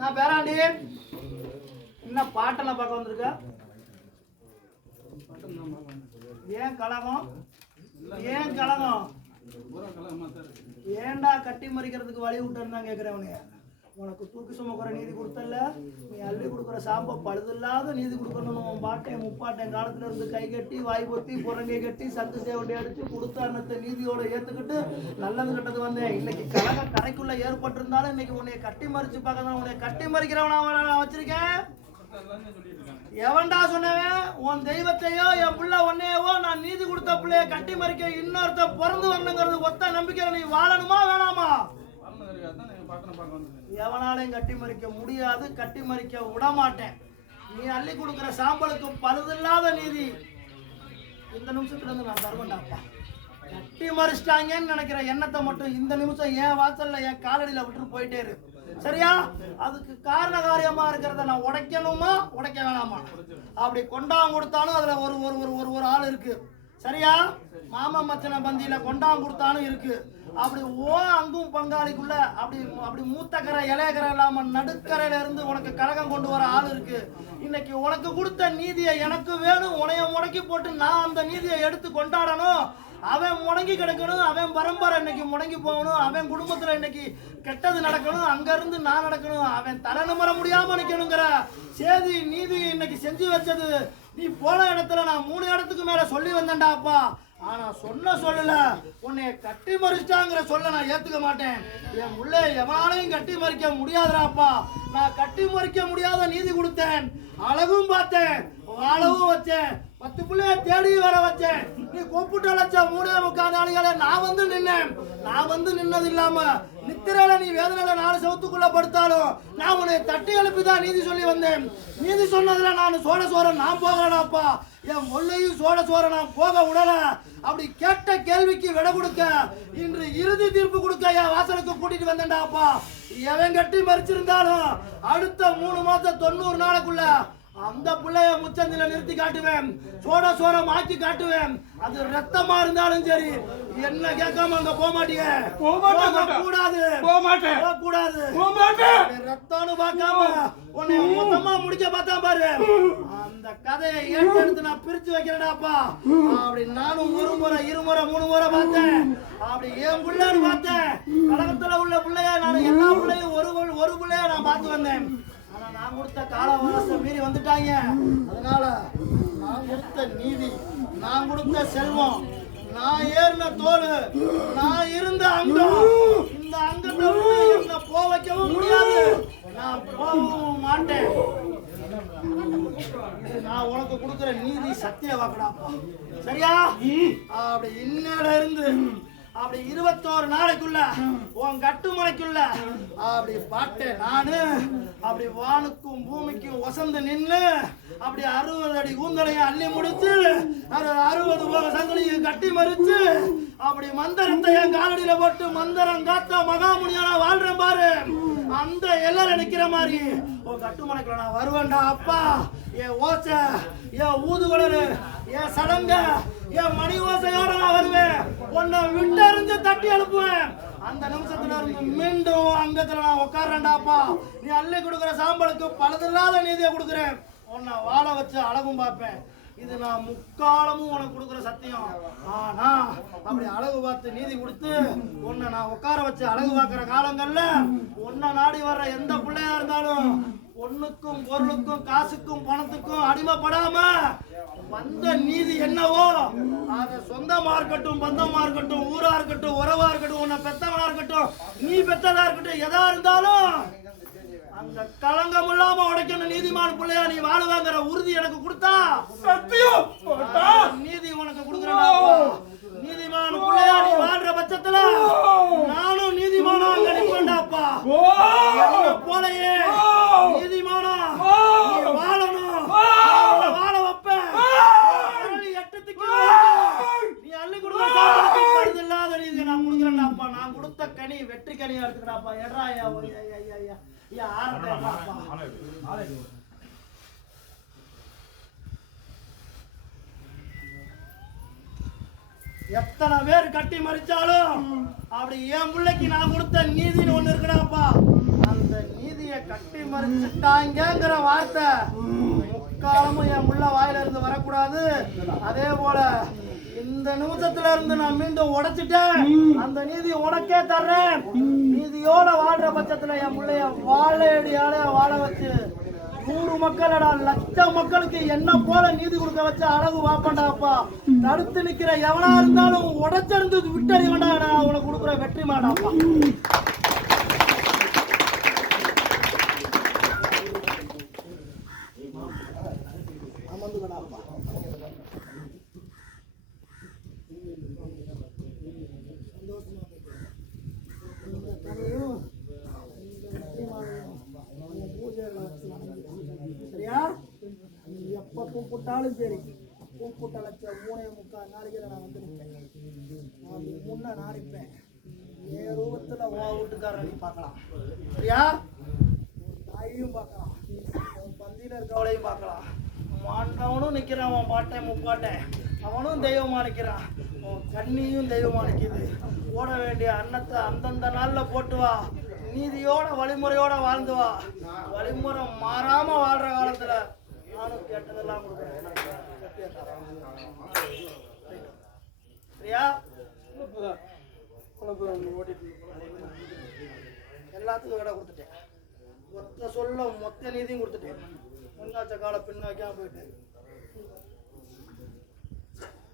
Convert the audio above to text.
நான் பேராண்டி. என்ன பாட்டெல்லாம் பார்க்க வந்திருக்க? ஏன் கலகம்? ஏன் கலகம்? ஏன்டா கட்டி மறிக்கிறதுக்கு வழி விட்டுன்னு தான் கேட்குறேன் உனைய உனக்கு தூக்கி சுமக்கிற நீதி கொடுத்தல நீ அள்ளி கொடுக்குற சாம்பை பழுதில்லாத நீதி கொடுக்கணும் உன் பாட்டன் முப்பாட்டன் காலத்துல இருந்து கை கட்டி வாய் பொத்தி புறங்கை கட்டி சங்கு சேவண்டி அடிச்சு கொடுத்த அன்னத்தை நீதியோட ஏத்துக்கிட்டு நல்லது கெட்டது வந்தேன் இன்னைக்கு கலக கரைக்குள்ள ஏற்பட்டிருந்தாலும் இன்னைக்கு உன்னை கட்டி மறிச்சு பார்க்க உன்னை கட்டி மறிக்கிறவனா நான் வச்சிருக்கேன். எவன்டா சொன்னவன்? உன் தெய்வத்தையோ என் புள்ள உன்னையவோ நான் நீதி கொடுத்த பிள்ளைய கட்டி மறிக்க இன்னொருத்த பிறந்து வரணுங்கிறது ஒத்த நம்பிக்கையில நீ வாழணுமா வேணாமா? எவனாலையும் கட்டி மறிக்க முடியாது கட்டி மறிக்க விட மாட்டேன் நீ அள்ளி கொடுக்குற சாம்பலுக்கு பழுதில்லாத நீதி. இந்த நிமிஷத்துல இருந்து நான் தருவேன்டாப்பா கட்டி மறிச்சிட்டாங்கன்னு நினைக்கிற எண்ணத்தை மட்டும் இந்த நிமிஷம் என் வாசல்ல என் காலடியில விட்டுட்டு போயிட்டே இரு. சரியா? அதுக்கு காரண காரியமா இருக்கிறத நான் உடைக்கணுமா? உடைக்க வேணாமா? அப்படி கொண்டாம் கொடுத்தாலும் அதுல ஒரு ஒரு ஒரு ஒரு ஒரு ஆள் இருக்கு. சரியா? மாமா மச்சன பந்தியில கொண்டாம் கொடுத்தாலும் இருக்கு. அப்படி ஓ அங்கும் பங்காளிக்குள்ள அப்படி அப்படி மூத்தக்கரை இளையக்கரை இல்லாம நடுக்கரையில இருந்து உனக்கு கழகம் கொண்டு வர ஆள் இருக்கு. இன்னைக்கு உனக்கு கொடுத்த நீதியை எனக்கு வேணும். உனைய முடக்கி போட்டு நான் அந்த நீதியை எடுத்து கொண்டாடணும். அவன் முடங்கி கிடக்கணும். அவன் பரம்பரை இன்னைக்கு முடங்கி போகணும். அவன் குடும்பத்துல இன்னைக்கு கெட்டது நடக்கணும். அங்க இருந்து நான் நடக்கணும். அவன் தலை நிமிர முடியாம நிக்கணுங்கிற சேதி நீதி இன்னைக்கு செஞ்சு வச்சது. நீ போன இடத்துல நான் மூணு இடத்துக்கு மேல சொல்லி வந்தேன்டா அப்பா ஆனா சொன்ன சொல்லல. உன்னை கட்டி மறிச்சிட்டாங்கிற சொல்ல நான் ஏத்துக்க மாட்டேன். என் உள்ளே எவனாலையும் கட்டி மறிக்க முடியாதுடாப்பா நான் கட்டி மறிக்க முடியாத நீதி கொடுத்தேன். அழகும் பார்த்தேன். வாழவும் வச்சேன். பத்து பிள்ளைய தேடி வர வச்சேன். நீ கூப்பிட்டு அழைச்ச மூணே முக்கால் நாளைகளை நான் வந்து நின்னேன். நான் வந்து நின்னது இல்லாம நித்திரையில நீ வேதனையில நாலு சவுத்துக்குள்ள படுத்தாலும் நான் உன்னை தட்டி எழுப்பி தான் நீதி சொல்லி வந்தேன். நீதி சொன்னதுல நான் சோழ சோரன் நான் போகலாப்பா என் முல்லையும் சோழ சோர நான் போக விடல அப்படி கேட்ட கேள்விக்கு விட கொடுக்க இன்று இறுதி தீர்ப்பு கொடுக்க என் வாசலுக்கு கூட்டிட்டு வந்தேன்டாப்பா. எவன் கட்டி மறிச்சிருந்தாலும் அடுத்த மூணு மாசம் தொண்ணூறு நாளுக்குள்ள அந்த பிள்ளைய முச்சந்தில நிறுத்தி காட்டுவேன். சோட சோரம் ஆக்கி காட்டுவேன். அது ரத்தமா இருந்தாலும் சரி என்ன கேட்காம அங்க போக மாட்டீங்க. கூடாது போக மாட்டேன். கூடாது. போக மாட்டேன். ரத்தம்னு பார்க்காம உன்னை மொத்தமா முடிக்க பார்த்தா பாரு. அந்த கதையை ஏற்றெடுத்து நான் பிரிச்சு வைக்கிறேனாப்பா. அப்படி நானும் ஒரு முறை இருமுறை மூணு முறை பார்த்தேன். அப்படி என் பிள்ளைன்னு பார்த்தேன். கழகத்துல உள்ள பிள்ளைய நான் எல்லா பிள்ளையும் ஒரு- ஒரு பிள்ளைய நான் பார்த்து வந்தேன். ஆனா நான் கொடுத்த காலவாசம் மீறி வந்துட்டாங்க. அதனால நான் கொடுத்த நீதி நான் கொடுத்த செல்வம் நான் ஏறின தோல் நான் இருந்த அங்கம். இந்த அங்கத்தை போக வைக்கவும் முடியாது. நான் போகவும் மாட்டேன். நான் உனக்கு கொடுக்கிற நீதி சத்திய வாக்குடாப்பா சரியா அப்படி இன்னையில இருந்து அப்படி இருபத்தோரு நாளைக்குள்ள உன் கட்டுமலைக்குள்ள அப்படி பாட்டேன் நானு அப்படி வானுக்கும் பூமிக்கும் வசந்து நின்னு அப்படி அறுபது அடி கூந்தலையும் அள்ளி முடிச்சு அறுபது போக சங்கிலியும் கட்டி மறிச்சு அப்படி மந்திரத்தை என் காலடியில போட்டு மந்திரம் காத்த மகாமுனியான வாழ்றேன் பாரு. அந்த எல்லையில நினைக்கிற மாதிரி. உன் கட்டுமலைக்குள்ள நான் வருவேன்டா அப்பா. என் ஓச்ச என் ஊதுகுழலு என் சடங்க. என் மணி ஓசையோட நான் வருவேன். உன்னை இருந்து தட்டி அனுப்புவேன் அந்த நிமிஷத்துல இருந்து மீண்டும் அங்கத்துல நான் உட்கார்றேன்டாப்பா. நீ அள்ளி கொடுக்குற சாம்பலுக்கு பலதில்லாத நீதியை கொடுக்குறேன். உன்னை வாழ வச்சு அழகும் பார்ப்பேன். இது நான் முக்காலமும் உனக்கு கொடுக்குற சத்தியம். ஆனா அப்படி அழகு பார்த்து நீதி கொடுத்து உன்னை நான் உட்கார வச்சு அழகு பார்க்குற காலங்கள்ல உன்னை நாடி வர்ற எந்த பிள்ளையா இருந்தாலும் பொண்ணுக்கும் பொருளுக்கும் காசுக்கும் பணத்துக்கும் அடிமைப்படாம வந்த நீதி என்னவோ அது சொந்தமா இருக்கட்டும் பந்தமா இருக்கட்டும் ஊரா இருக்கட்டும் உறவா இருக்கட்டும் உன்னை பெத்தவனா இருக்கட்டும் நீ பெத்ததா இருக்கட்டும் எதா இருந்தாலும் அந்த களங்கம் இல்லாம உடைக்கணும். நீதிமான பிள்ளையா நீ வாழுவாங்கிற உறுதி எனக்கு கொடுத்தா. சத்தியம் நீதி உனக்கு கொடுக்குறேன் நீதிமான பிள்ளையா நீ வாழ்ற பட்சத்துல நானும் நீதிமானா என்னை போலயே. நீதிமானா நீ வாழணும். வாழ வைப்பேன். எட்டத்துக்கு. நீ அள்ளி கொடுக்குற பழுது இல்லாத நீதி நான் கொடுக்குறேன்டாப்பா நான் கொடுத்த கனி வெற்றி கனியா எடுத்துக்கிறாப்பா எட்ரா எத்தனை பேர் கட்டி மறிச்சாலும் அப்படி என் பிள்ளைக்கு நான் கொடுத்த நீதின்னு ஒண்ணு இருக்குடாப்பா. அந்த நீதியை கட்டி மறிச்சுட்டாங்கிற வார்த்தை முக்காலமும் என் முள்ள வாயில இருந்து வரக்கூடாது. அதே போல இந்த நிமிஷத்துல இருந்து நான் மீண்டும் உடைச்சிட்டேன். அந்த நீதி உனக்கே தர்றேன். நீதியோட பட்சத்துல என் பிள்ளைய வாழையடியால வாழ வச்சு நூறு மக்களடா லட்சம் மக்களுக்கு என்ன போல நீதி கொடுக்க வச்ச அழகு வாப்பண்டாப்பா. தடுத்து நிக்கிற எவனா இருந்தாலும் உடச்சிருந்து விட்டறிவண்டா நான் உனக்கு கொடுக்குற வெற்றி மாடாப்பா அமர்ந்துக்கடாப்பா சந்தோஷமா இருக்கு. இந்த கதையும் இந்த வெற்றி மாலையும் உங்க பூஜையில வச்சு வணங்குறேன். சரியா நீ எப்ப கூப்பிட்டாலும் சரி கூப்பிட்ட லட்சம் மூணே முக்கால் நாளைக்கு நான் வந்து நிற்பேன் நான் முன்னே முன்ன நாரிப்பேன் என் ரூபத்துல உன் நீ பார்க்கலாம். சரியா? உன் தாயையும் பார்க்கலாம். உன் பந்தியில இருக்கவளையும் பார்க்கலாம். மாண்டவனும் நிற்கிறான் அவன் பாட்டேன் முப்பாட்டேன் அவனும் தெய்வமா நிற்கிறான் உன் கண்ணியும் தெய்வமா நிற்கிது ஓட வேண்டிய அன்னத்தை அந்தந்த நாள்ல போட்டு வா. நீதியோட வழிமுறையோட வாழ்ந்து வா. வழிமுறை மாறாம வாழ்ற காலத்துல நானும் கேட்டதெல்லாம் எல்லாத்துக்கும் விட கொடுத்துட்டேன். மொத்த சொல்ல மொத்த நீதியும் கொடுத்துட்டேன். முன்னாச்ச கால பின்னாக்கியா போயிட்டு